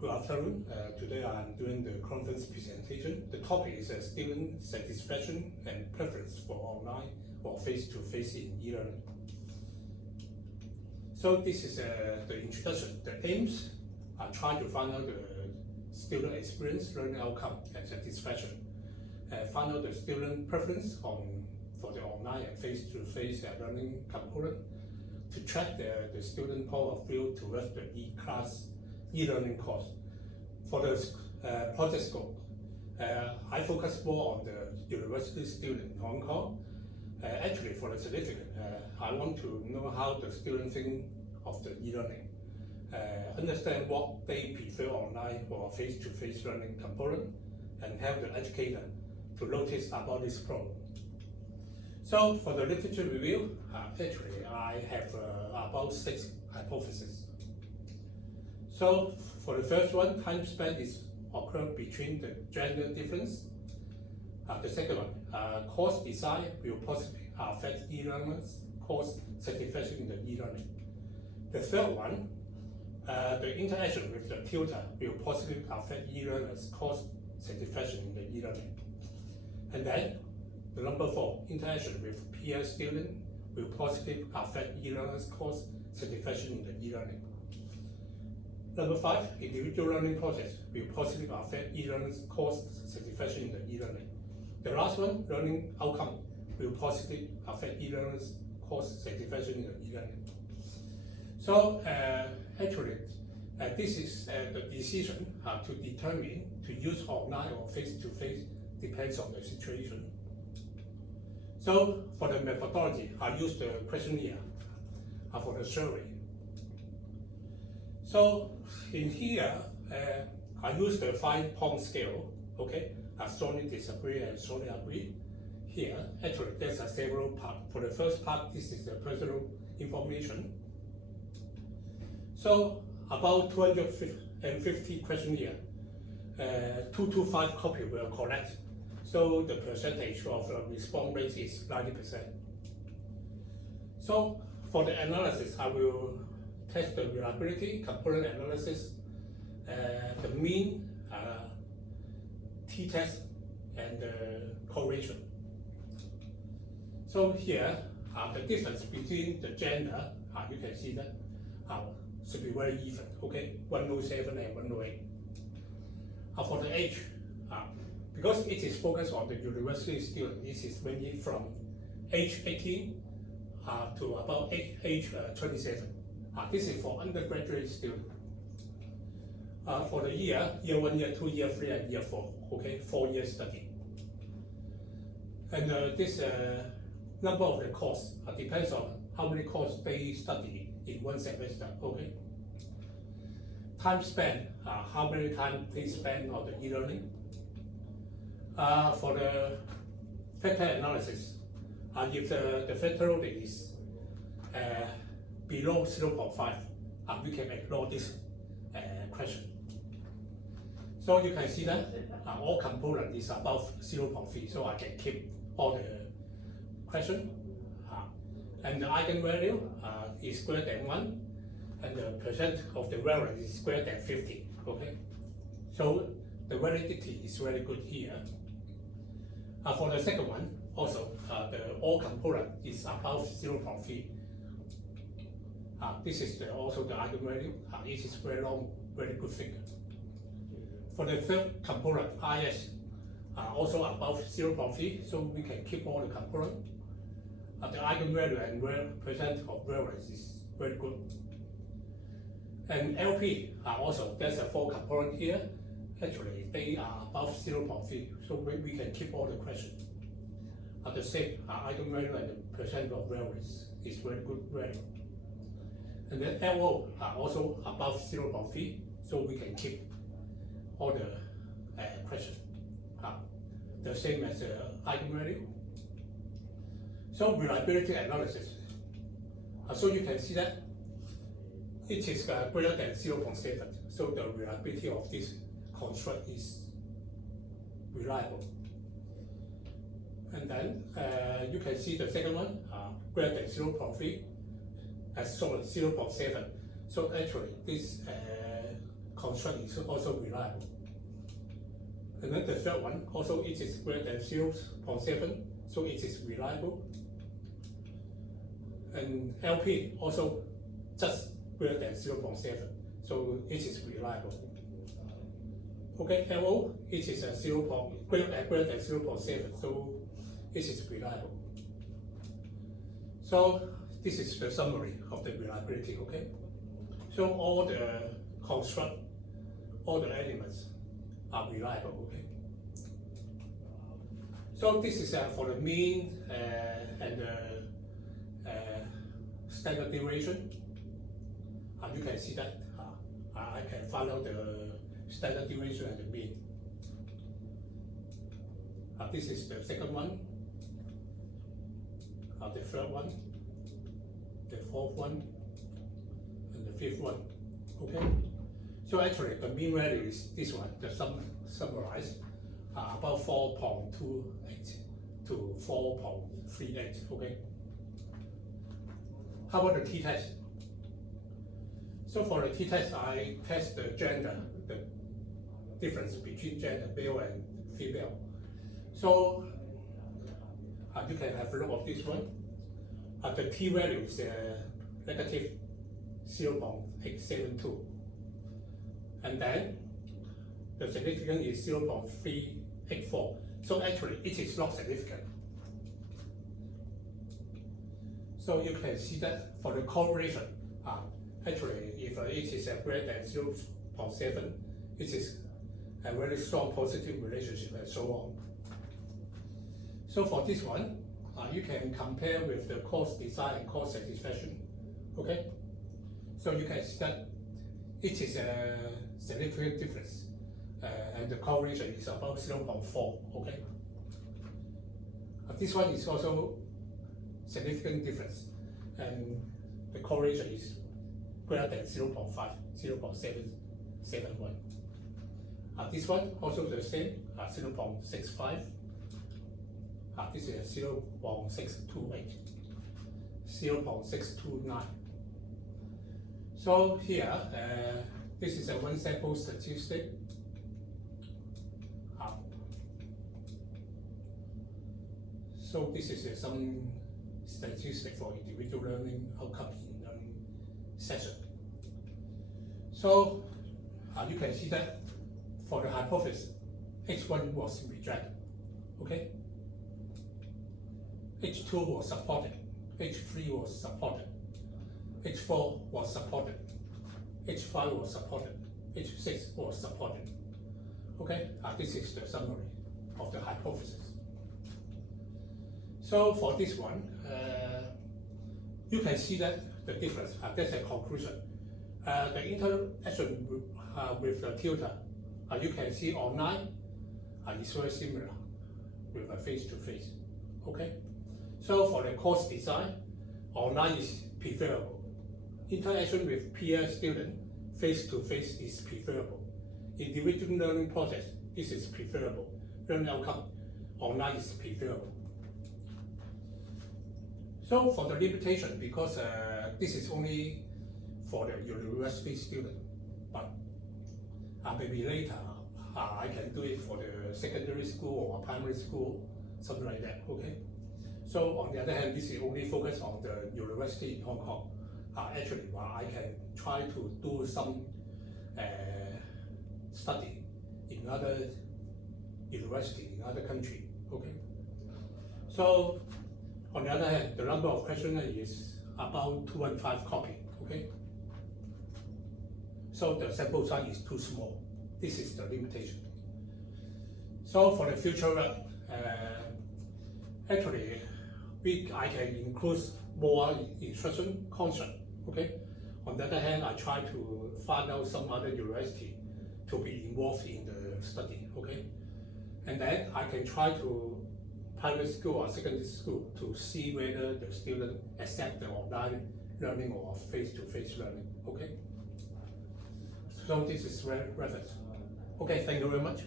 Good afternoon. Today I'm doing the conference presentation. The topic is student satisfaction and preference for online or face-to-face in e-learning. So this is the introduction. The aims are trying to find out the student experience, learning outcome, and satisfaction. Find out the student preference for the online and face-to-face learning component, to track the student point of view towards the e-learning course. For the project scope, I focus more on the university student in Hong Kong. Actually, for the certificate, I want to know how the students think of the e-learning, understand what they prefer online or face-to-face learning component, and help the educator to notice about this problem. So for the literature review, actually I have about 6 hypotheses. So for the first one, time spent is occurred between the gender difference. The second one, course design will positively affect e-learners' course satisfaction in the e-learning. The third one, the interaction with the tutor will positively affect e-learners' course satisfaction in the e-learning. And then the number 4, interaction with peer student will positively affect e-learners' course satisfaction in the e-learning. Number 5, individual learning process will positively affect e-learners' course satisfaction in the e-learning. The last one, learning outcome, will positively affect e-learners' course satisfaction in the e-learning. So actually, this is the decision to determine to use online or face-to-face depends on the situation. So for the methodology, I use the questionnaire for the survey. So in here, I use the 5-point scale, okay? I strongly disagree and strongly agree. Here, actually, there's several parts. For the first part, this is the personal information. So about 250 questionnaire, 2 to 5 copies were correct. So the percentage of response rate is 90%. So for the analysis, I will test the reliability, component analysis, the mean, t-test, and correlation. So here, the difference between the gender, you can see that should be very even, okay? 107 and 108. For the age, because it is focused on the university student, this is ranging from age 18 to about age 27. This is for undergraduate student. For the year 1, year 2, year 3, and year 4, okay, 4-year study. And this number of the course depends on how many courses they study in one semester, okay. Time spent, how many time they spend on the e-learning. For the factor analysis, if the factor load is below 0.5, we can ignore this question. So you can see that all component is above 0.3, so I can keep all the question. And the eigenvalue is greater than 1, and the percent of the variance is greater than 50. Okay, so the validity is very good here. For the second one, also the all component is above 0.3. This is also the eigenvalue. It is very long, very good figure. For the third component, IS, also above 0.3, so we can keep all the component. The eigenvalue and percent of variance is very good. And LP, also there's a 4 component here. Actually, they are above 0.3, so we can keep all the questions. The same eigenvalue and the percent of variance is very good value. And then LO are also above 0.3, so we can keep all the questions. The same as the eigenvalue. So reliability analysis. So you can see that it is greater than 0.7, so the reliability of this construct is reliable. And then you can see the second one, greater than 0.3, sorry, 0.7. So actually this construct is also reliable. And then the third one, also it is greater than 0.7, so it is reliable. And LP also just greater than 0.7, so it is reliable. Okay, LO, it is greater than 0.7, so it is reliable. So this is the summary of the reliability, okay? So all the construct, all the elements are reliable, okay? So this is for the mean and the standard deviation. You can see that I can find out the standard deviation and the mean. This is the second one, the third one, the fourth one, and the fifth one. Okay. So actually, the mean value is this one. The summarized about 4.28 to 4.38. Okay. How about the t-test? So for the t-test, I test the gender, the difference between gender, male and female. So you can have a look at this one. The t value is negative 0.872, and then the significance is 0.384. So actually, it is not significant. So you can see that for the correlation, actually, if it is greater than 0.7, it is a very strong positive relationship, and so on. So for this one, you can compare with the course design and course satisfaction. Okay, so you can see that it is a significant difference, and the correlation is about 0.4. Okay, this one is also significant difference, and the correlation is greater than 0.5, 0.771. This one also the same, 0.65. This is 0.628, 0.629. So here, this is a one sample statistic. So this is some statistic for individual learning outcome in learning session. So you can see that for the hypothesis, H1 was rejected. Okay. H2 was supported, H3 was supported, H4 was supported, H5 was supported, H6 was supported. Okay, this is the summary of the hypothesis. So for this one, you can see that the difference, that's a conclusion. The interaction with the tutor, you can see online is very similar with a face-to-face. Okay. So for the course design, online is preferable. Interaction with peer student, face-to-face is preferable. Individual learning process, this is preferable. Learning outcome, online is preferable. So for the limitation, because this is only for the university student, but maybe later I can do it for the secondary school or primary school, something like that. Okay. So on the other hand, this is only focused on the university in Hong Kong. Actually, I can try to do some study in other university, in other country. Okay. So on the other hand, the number of questions is about 215 copy. Okay. So the sample size is too small. This is the limitation. So for the future work, actually, I can include more instruction concept. Okay. On the other hand, I try to find out some other university to be involved in the study. Okay. And then I can try to private school or secondary school to see whether the student accept the online learning or face-to-face learning. Okay. So this is reference. Okay. Thank you very much.